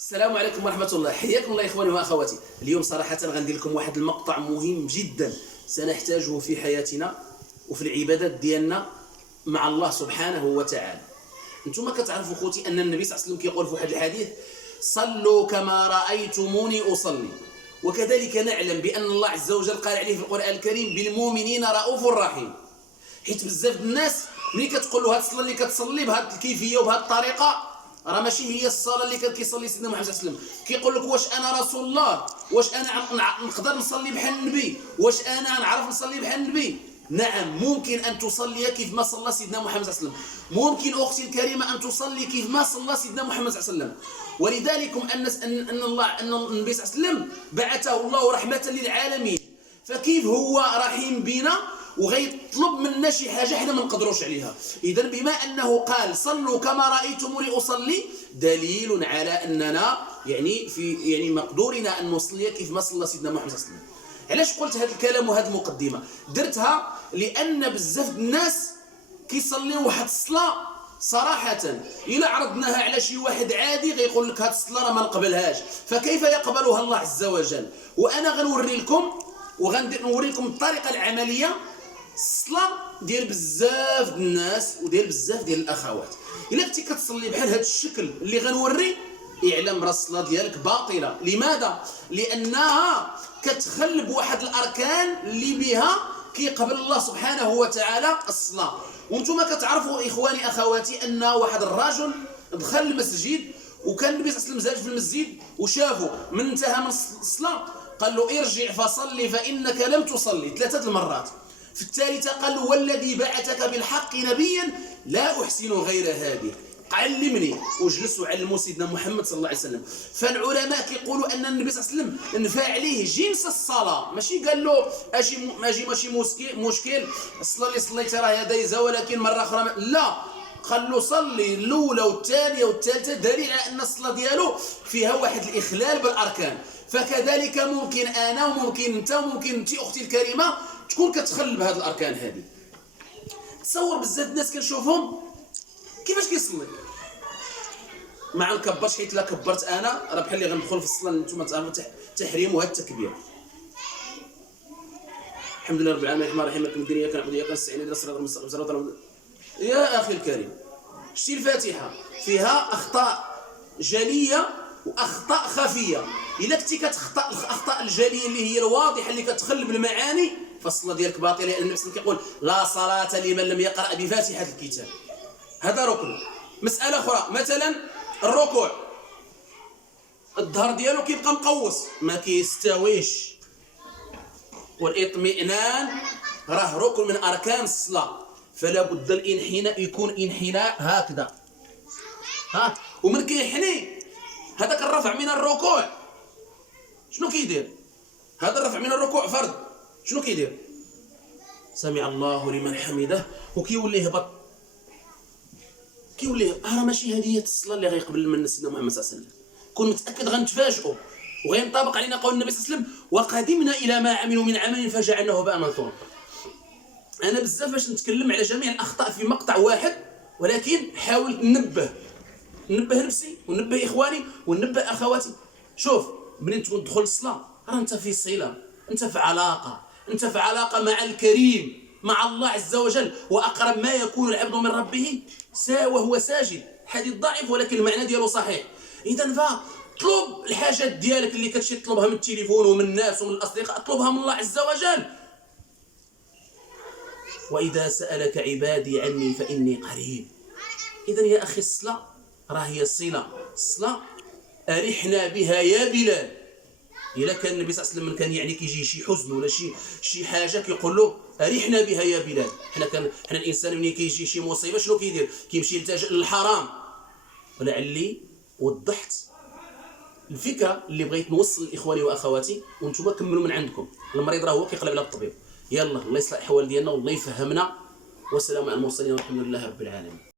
السلام عليكم ورحمة الله، حياكم الله إخواني وأخواتي. اليوم صراحة غندير لكم واحد المقطع مهم جدا سنحتاجه في حياتنا وفي العبادات ديالنا مع الله سبحانه وتعالى. انتم كتعرفوا خوتي أن النبي صلى الله عليه وسلم كيقول في واحد الحديث: صلوا كما رأيتموني أصلي. وكذلك نعلم بأن الله عز وجل قال عليه في القرآن الكريم: بالمؤمنين رؤوف رحيم. حيت بزاف الناس ملي كتقول له هاد الصلاة اللي كتصلي بهاد الكيفية وبهاد الطريقة راه ماشي هي الصلاه اللي كان كيصلي سيدنا محمد صلى الله عليه وسلم. كيقول لك: واش انا رسول الله؟ واش انا نقدر نصلي بحال النبي؟ واش انا نعرف نصلي بحال النبي؟ نعم، ممكن ان تصلي كيف ما صلى سيدنا محمد صلى الله عليه وسلم. ممكن اختي الكريمه ان تصلي كيف ما صلى سيدنا محمد صلى الله عليه وسلم. ولذلك ان النبي صلى الله عليه وسلم بعثه الله رحمه للعالمين. فكيف هو رحيم بنا وغيطلب منا شي حاجه حنا ما نقدروش عليها؟ اذا بما انه قال: صلوا كما رايتموني اصلي، دليل على اننا في مقدورنا ان نصلي كيف ما صلى سيدنا محمد صلى الله عليه وسلم. علاش قلت هذا الكلام وهذه المقدمه؟ درتها لان بزاف الناس كيصليو واحد الصلاه صراحه الا عرضناها على شي واحد عادي غيقول لك: هذه الصلاه راه ما نقبلهاش. فكيف يقبلها الله عز وجل؟ وانا غنوري لكم وغنوري لكم الطريقه العمليه الصلاه ديال بزاف الناس وديال بزاف ديال الاخوات. الا كنتي كتصلي بحال هذا الشكل اللي غنوري، اعلم راه الصلاه ديالك باطله. لماذا؟ لانها كتخل بواحد الاركان اللي بها كيقبل الله سبحانه وتعالى الصلاه. وانتم كتعرفوا اخواني اخواتي ان واحد الرجل دخل المسجد وكان النبي صلى الله عليه وسلم زاد في المسجد وشافه من انتهى من الصلاه قال له: ارجع فصلي فانك لم تصلي 3 المرات. في الثالثة قال له: والذي بعثك بالحق نبيا لا أحسن غير هذه، علمني. وجلس وعلموا سيدنا محمد صلى الله عليه وسلم. فالعلماء كيقولوا أن النبي صلى الله عليه وسلم نفى عليه جنس الصلاة، ماشي قال له ماشي مشكل الصلاة اللي صليتها راه دايزة ولكن مرة أخرى لا، قال له: صلي الأولى والثانية والثالثة، دليل على أن الصلاة ديالو فيها واحد الإخلال بالأركان. فكذلك ممكن أنا وممكن أنت وممكن أنت أختي الكريمة تكون كتخل بهذه الاركان هذه. تصور بزاف الناس كنشوفهم كيفاش كيصلي، ما نكبرش حيت لا كبرت انا راه بحال اللي غندخل في الصلاه اللي نتوما تعرفوا تحريمها التكبير. الحمد لله رب العالمين الرحمن الرحيم مالك الدنيا اياك نعبد واياك نستعين اهدنا الصراط المستقيم صراط الذين. يا اخي الكريم، شتي الفاتحه فيها اخطاء جليه واخطاء خفيه. الا كنتي كتخطا الاخطاء الجليه اللي هي الواضحه اللي كتخل بالمعاني فالصلاه ديالك باطله، لان النبي صلى الله عليه وسلم كيقول: لا صلاه لمن لم يقرا بفاتحه الكتاب. هذا ركن. مساله اخرى مثلا الركوع، الظهر ديالو كيبقى مقوس ما كيستويش. والاطمئنان راه ركن من اركان الصلاه، فلا بد الانحناء يكون انحناء هكذا ومن كيحني هذاك الرفع من الركوع شنو كيدير؟ هذا الرفع من الركوع فرض، شنو كيدير؟ سمع الله لمن حمده وكيولي يهبط، كيولي راه ماشي هذه هي الصلاه اللي غيقبل من سيدنا محمد صلى الله عليه وسلم. كون متاكد غنتفاجئوا وغينطبق علينا قول النبي صلى الله عليه وسلم: وقدمنا الى ما عملوا من عمل فجعلناه هباء منثورا. انا بزاف باش نتكلم على جميع الاخطاء في مقطع واحد، ولكن حاولت ننبه نفسي وننبه اخواني وننبه اخواتي. شوف، منين تكون تدخل الصلاه راه انت في صله، انت في علاقه مع الكريم، مع الله عز وجل. واقرب ما يكون العبد من ربه وهو ساجد. حديث ضعيف ولكن المعنى ديالو صحيح. اذا فاطلب الحاجات ديالك اللي كتمشي تطلبها من التليفون ومن الناس ومن الاصدقاء، اطلبها من الله عز وجل. واذا سالك عبادي عني فاني قريب. اذا يا اخي الصلاه راه هي الصلاه ارحنا بها يا بلال. الا كان النبي صلى الله عليه وسلم كان كيجي شي حزن ولا شي حاجه كيقول له: ارحنا بها يا بلال. حنا الانسان ملي كيجي شي مصيبه شنو كيدير؟ كيمشي يلتجئ للحرام. ولعلي وضحت الفكره اللي بغيت نوصل لاخواني واخواتي، وانتم كملوا من عندكم. المريض راه هو كيقلب على الطبيب. يلا الله يصلح الاحوال ديالنا والله يفهمنا. والسلام على المرسلين والحمد لله رب العالمين.